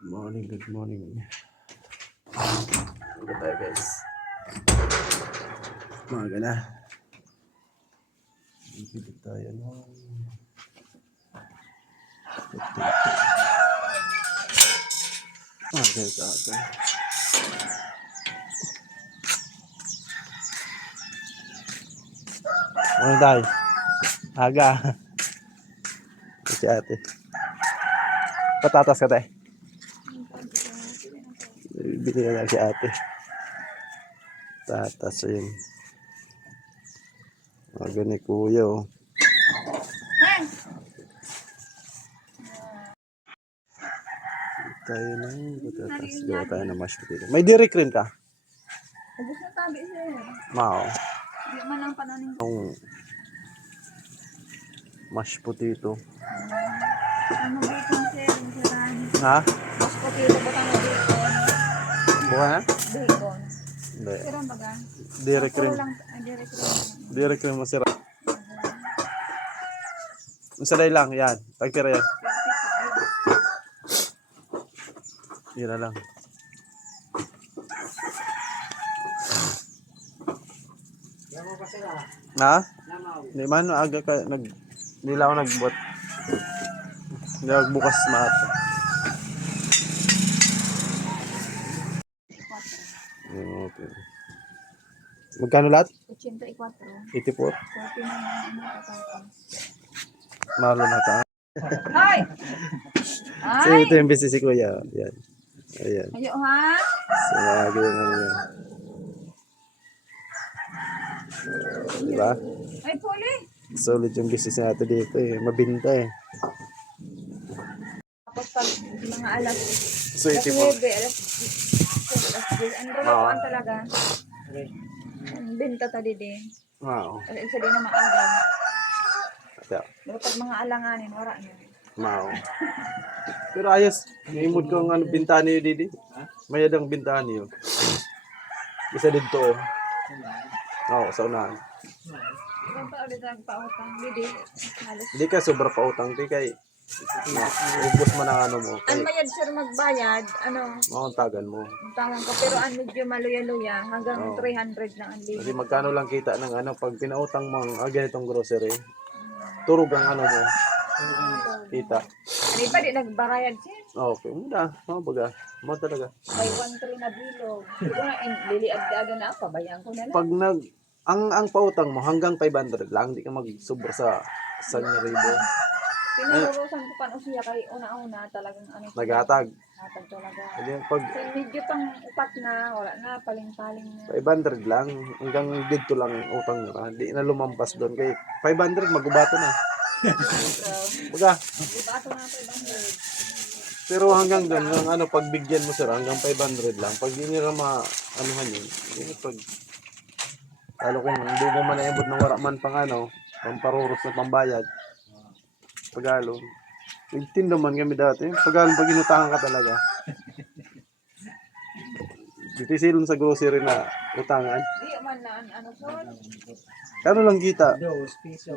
Good morning. Good tayo guys. Umaga na. Bibili tayo ng aga. Ano tayo? Aga. Si ate. Patatas ka tayo. Bili na lang si ate. Patatas yun. Aga ni kuya oh. Tayo ng patatas. Gawa tayo ng mashed potato. May dairy cream ka? Ubus na tabi sir. Mao. Di man lang pananing. Mashed potato. Ano bacon sir? Ha? Mashed potato ba tang bacon? Buka na? Bacon. Hindi. Sir ang baga? Dairy cream. Dairy cream. Dairy cream masira. Masalay lang, yan. Tagtira yan. Yan na lang. Ha? Hindi man, aga ka, hindi lang ako nagbot. Hindi ako bukas maato. Okay. Magkano lahat? 84. 84? 40 na ano patatas. Mahalo na ka. Hoy! So ito yung business si Kuya. Yan. Ayan. Ayo ha? So maaga yung ano yan. Diba? Ay puli. Solid yung business natin dito eh. Mabinta eh. Tapos pag mga alas So 84. alas 10, ang rolaan talaga. Ang benta tadi din. Wow. Kasi isa din na maaga. Yeah. Pero pag mga alanganin, wala na. Wow. Pero ayos. May mood kong ano, bintahan niyo didi. Mayadang bintahan niyo. Isa dito oh. Oo, sa unahan. Ilan pa ulit ang pautang? Hindi. Halos. Hindi ka sobra pa utang. Di kay ubos man ang ano mo. Ang mayad sir magbayad, Mauntagan mo. tangan ko. Pero ang medyo maluya-luya, hanggang Oo. 300 na ang Kasi libo. magkano lang kita ng ano, pag pinautang mo ang ganitong grocery, turog ang ano mo, kita. Ano pa di nagbarayad sir? Okay, muna. Mga baga. Mga talaga. By 1-3 na bilog. Hindi ko na, liliad-ada na ako, bayan ko na lang. Pag ang pautang mo hanggang 500 lang, hindi ka mag-sobra sa 1,000. Pinurusan ko pa siya kay una-una talagang Naghatag. Hatag talaga. Kasi pag So, medyo pang upat na, wala na, paling-paling na. 500 lang, hanggang dito lang utang nila. Hindi na lumampas doon. Kaya 500, magubato na. Baga. Di ba ito nga 500? Pero hanggang doon, yung ano, pagbigyan mo sir, hanggang 500 lang. Pag hindi nila anuhan yun, yun pag, lalo kung hindi mo man naibot ng waraman pang ano, pamparuros na pambayad. Pagalo. Nagtinda man kami dati. Pagalo, pag inutangan ka talaga. Ditisilon sa grocery na utangan. Di man na, so, Kano lang kita? piso